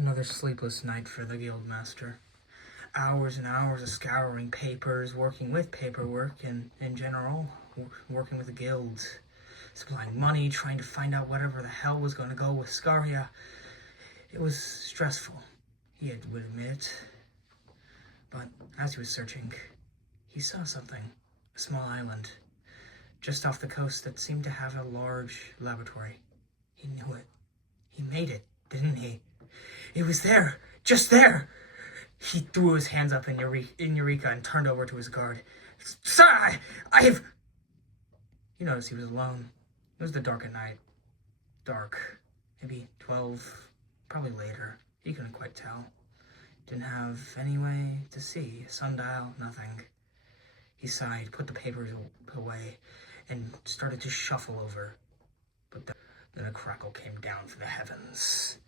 Another sleepless night for the guildmaster. Hours and hours of scouring papers, working with paperwork, and in general, working with the guilds. Supplying money, trying to find out whatever the hell was going to go with Scaria. It was stressful, he would admit. But as he was searching, he saw something. A small island, just off the coast that seemed to have a large laboratory. He knew it. He made it, didn't he? It was there, just there. He threw his hands up in Eureka and turned over to his guard. Sir, I have... You noticed he was alone. It was the dark at night. Dark. Maybe 12, probably later. He couldn't quite tell. Didn't have any way to see. Sundial, nothing. He sighed, put the papers away, and started to shuffle over. But then a crackle came down from the heavens.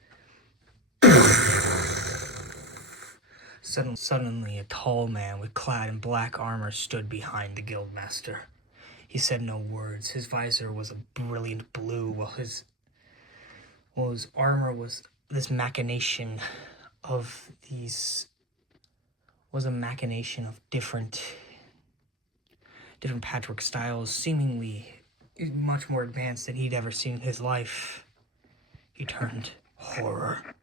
Suddenly, a tall man clad in black armor stood behind the guildmaster. He said no words. His visor was a brilliant blue, while his armor was this machination of different patchwork styles, seemingly much more advanced than he'd ever seen in his life. He turned. Horror.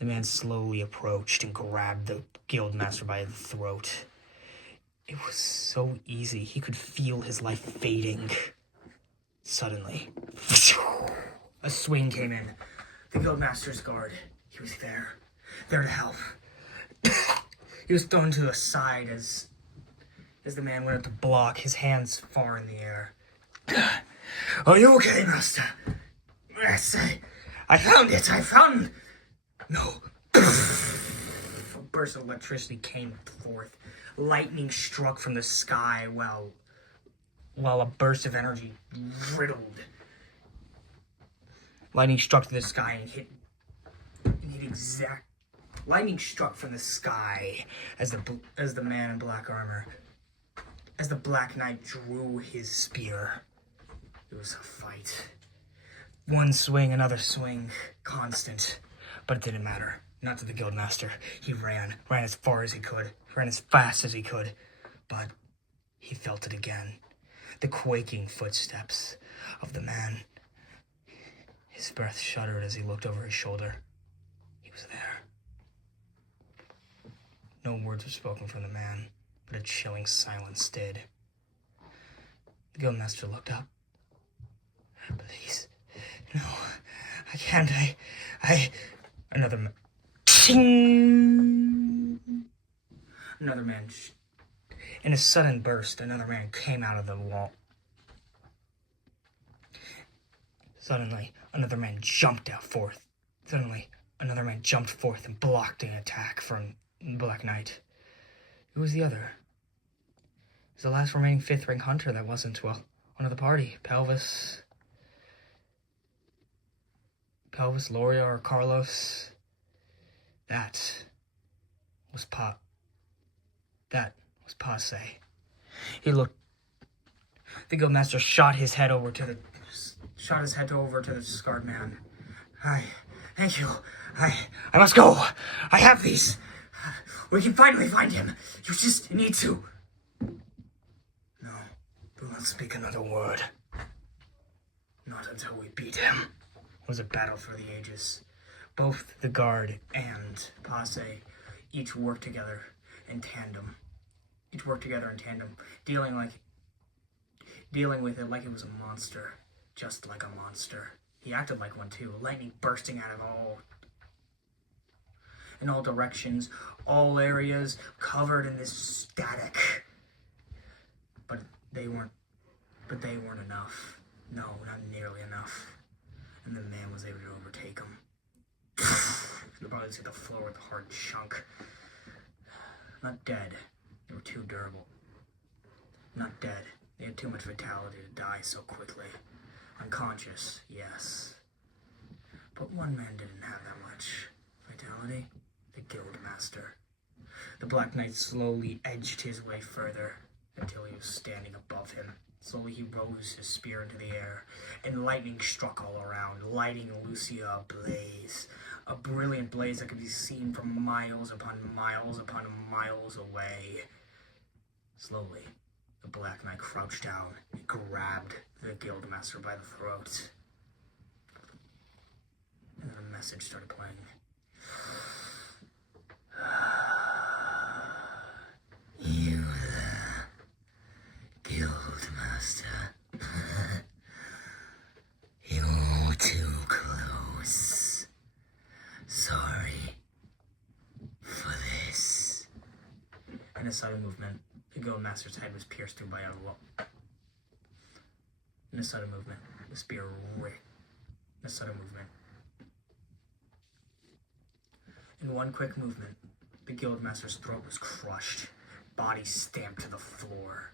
The man slowly approached and grabbed the guildmaster by the throat. It was so easy. He could feel his life fading. Suddenly, a swing came in. The guildmaster's guard. He was there to help. He was thrown to the side as the man went up to block, his hands far in the air. Are you okay, master? Yes, I found it. No. A burst of electricity came forth. Lightning struck from the sky while a burst of energy riddled. Lightning struck to the sky and hit exact. Lightning struck from the sky as the man in black armor, as the Black Knight drew his spear. It was a fight. One swing, another swing, constant. But it didn't matter. Not to the guildmaster. He ran as far as he could, ran as fast as he could. But he felt it again. The quaking footsteps of the man. His breath shuddered as he looked over his shoulder. He was there. No words were spoken from the man, but a chilling silence did. The guildmaster looked up. Please, no, I can't, Another man. Another man. In a sudden burst, another man came out of the wall. Suddenly, another man jumped forth and blocked an attack from Black Knight. Who was the other? It was the last remaining 5th rank hunter that wasn't, one of the party. Pelvis, Loria, or Carlos. That was Passe. He looked. The guildmaster shot his head over to the scarred man. Thank you. I must go. I have these. We can finally find him. You just need to. No, do not speak another word. Not until we beat him. It was a battle for the ages. Both the guard and Passe each worked together in tandem. Dealing with it like it was a monster. Just like a monster. He acted like one too. Lightning bursting out of in all directions, all areas covered in this static. But they weren't enough. No, not nearly enough. And the man was able to overtake him. The bodies hit the floor with a hard chunk. Not dead. They were too durable. Not dead. They had too much vitality to die so quickly. Unconscious, yes. But one man didn't have that much vitality. The guildmaster. The Black Knight slowly edged his way further until he was standing above him. Slowly he rose his spear into the air, and lightning struck all around, lighting Lucia ablaze. A a brilliant blaze that could be seen from miles upon miles upon miles away. Slowly, the Black Knight crouched down and grabbed the Guildmaster by the throat. And then a message started playing. You the Guildmaster. You're too close. Sorry for this. In a sudden movement, the Guildmaster's head was pierced through by a rope. In a sudden movement, the spear ripped. In a sudden movement. In one quick movement, the Guildmaster's throat was crushed, body stamped to the floor.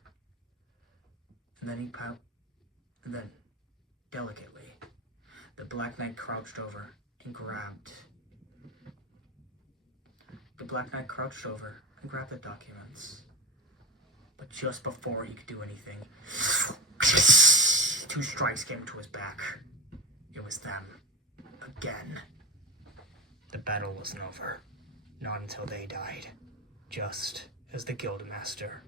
And then, delicately, the Black Knight crouched over and grabbed. The Black Knight crouched over and grabbed the documents. But just before he could do anything, 2 strikes came to his back. It was them. Again. The battle wasn't over. Not until they died. Just as the Guildmaster